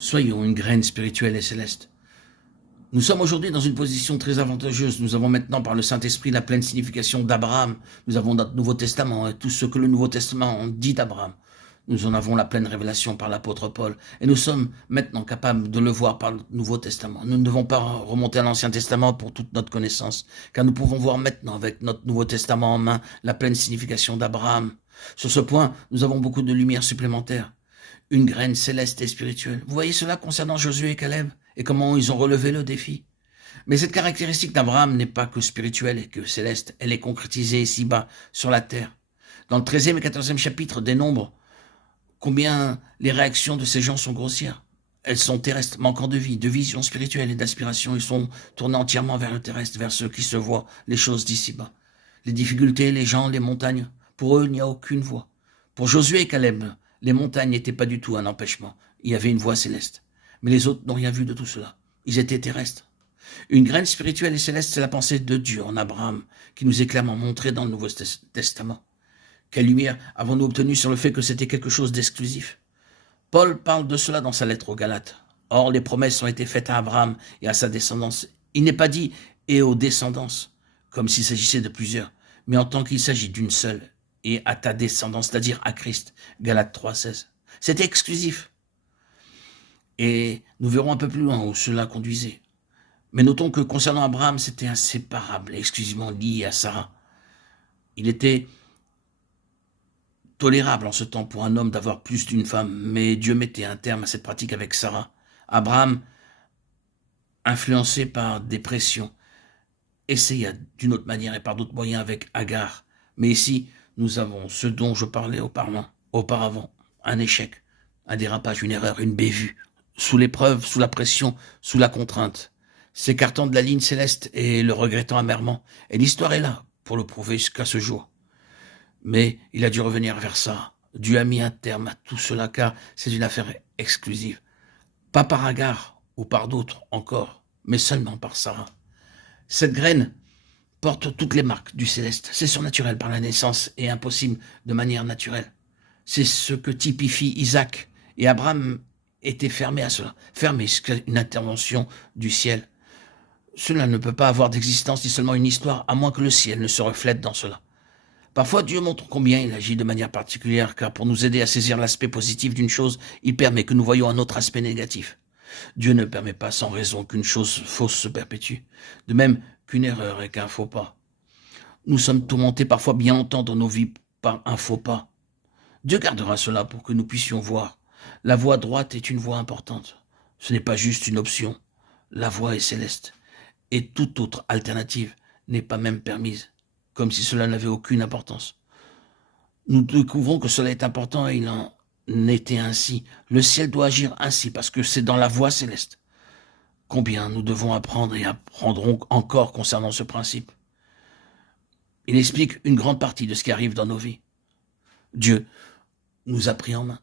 Soyons une graine spirituelle et céleste. Nous sommes aujourd'hui dans une position très avantageuse. Nous avons maintenant par le Saint-Esprit la pleine signification d'Abraham. Nous avons notre Nouveau Testament et tout ce que le Nouveau Testament dit d'Abraham. Nous en avons la pleine révélation par l'apôtre Paul. Et nous sommes maintenant capables de le voir par le Nouveau Testament. Nous ne devons pas remonter à l'Ancien Testament pour toute notre connaissance, car nous pouvons voir maintenant avec notre Nouveau Testament en main la pleine signification d'Abraham. Sur ce point, nous avons beaucoup de lumière supplémentaire. Une graine céleste et spirituelle. Vous voyez cela concernant Josué et Caleb et comment ils ont relevé le défi. Mais cette caractéristique d'Abraham n'est pas que spirituelle et que céleste, elle est concrétisée ici-bas, sur la terre. Dans le 13e et 14e chapitre des Nombres, combien les réactions de ces gens sont grossières. Elles sont terrestres, manquant de vie, de vision spirituelle et d'aspiration. Ils sont tournés entièrement vers le terrestre, vers ceux qui se voient, les choses d'ici-bas. Les difficultés, les gens, les montagnes, pour eux, il n'y a aucune voie. Pour Josué et Caleb, les montagnes n'étaient pas du tout un empêchement. Il y avait une voie céleste. Mais les autres n'ont rien vu de tout cela. Ils étaient terrestres. Une graine spirituelle et céleste, c'est la pensée de Dieu en Abraham, qui nous est clairement montrée dans le Nouveau Testament. Quelle lumière avons-nous obtenu sur le fait que c'était quelque chose d'exclusif? Paul parle de cela dans sa lettre aux Galates. Or, les promesses ont été faites à Abraham et à sa descendance. Il n'est pas dit « et aux descendances », comme s'il s'agissait de plusieurs, mais en tant qu'il s'agit d'une seule, et à ta descendance, c'est-à-dire à Christ. Galates 3,16. C'était exclusif. Et nous verrons un peu plus loin où cela conduisait. Mais notons que concernant Abraham, c'était inséparable, exclusivement lié à Sarah. Il était tolérable en ce temps pour un homme d'avoir plus d'une femme, mais Dieu mettait un terme à cette pratique avec Sarah. Abraham, influencé par des pressions, essaya d'une autre manière et par d'autres moyens avec Agar. Mais ici, nous avons ce dont je parlais auparavant, un échec, un dérapage, une erreur, une bévue, sous l'épreuve, sous la pression, sous la contrainte, s'écartant de la ligne céleste et le regrettant amèrement. Et l'histoire est là pour le prouver jusqu'à ce jour. Mais il a dû revenir vers ça. Dieu a mis un terme à tout cela car c'est une affaire exclusive. Pas par Agar ou par d'autres encore, mais seulement par Sarah. Cette graine porte toutes les marques du céleste. C'est surnaturel par la naissance et impossible de manière naturelle. C'est ce que typifie Isaac. Et Abraham était fermé à cela, fermé jusqu'à une intervention du ciel. Cela ne peut pas avoir d'existence ni seulement une histoire, à moins que le ciel ne se reflète dans cela. Parfois, Dieu montre combien il agit de manière particulière, car pour nous aider à saisir l'aspect positif d'une chose, il permet que nous voyions un autre aspect négatif. Dieu ne permet pas sans raison qu'une chose fausse se perpétue, de même qu'une erreur et qu'un faux pas. Nous sommes tourmentés parfois bien longtemps dans nos vies par un faux pas. Dieu gardera cela pour que nous puissions voir. La voie droite est une voie importante. Ce n'est pas juste une option. La voie est céleste. Et toute autre alternative n'est pas même permise, comme si cela n'avait aucune importance. Nous découvrons que cela est important et il en était ainsi. Le ciel doit agir ainsi parce que c'est dans la voie céleste. Combien nous devons apprendre et apprendrons encore concernant ce principe. Il explique une grande partie de ce qui arrive dans nos vies. Dieu nous a pris en main.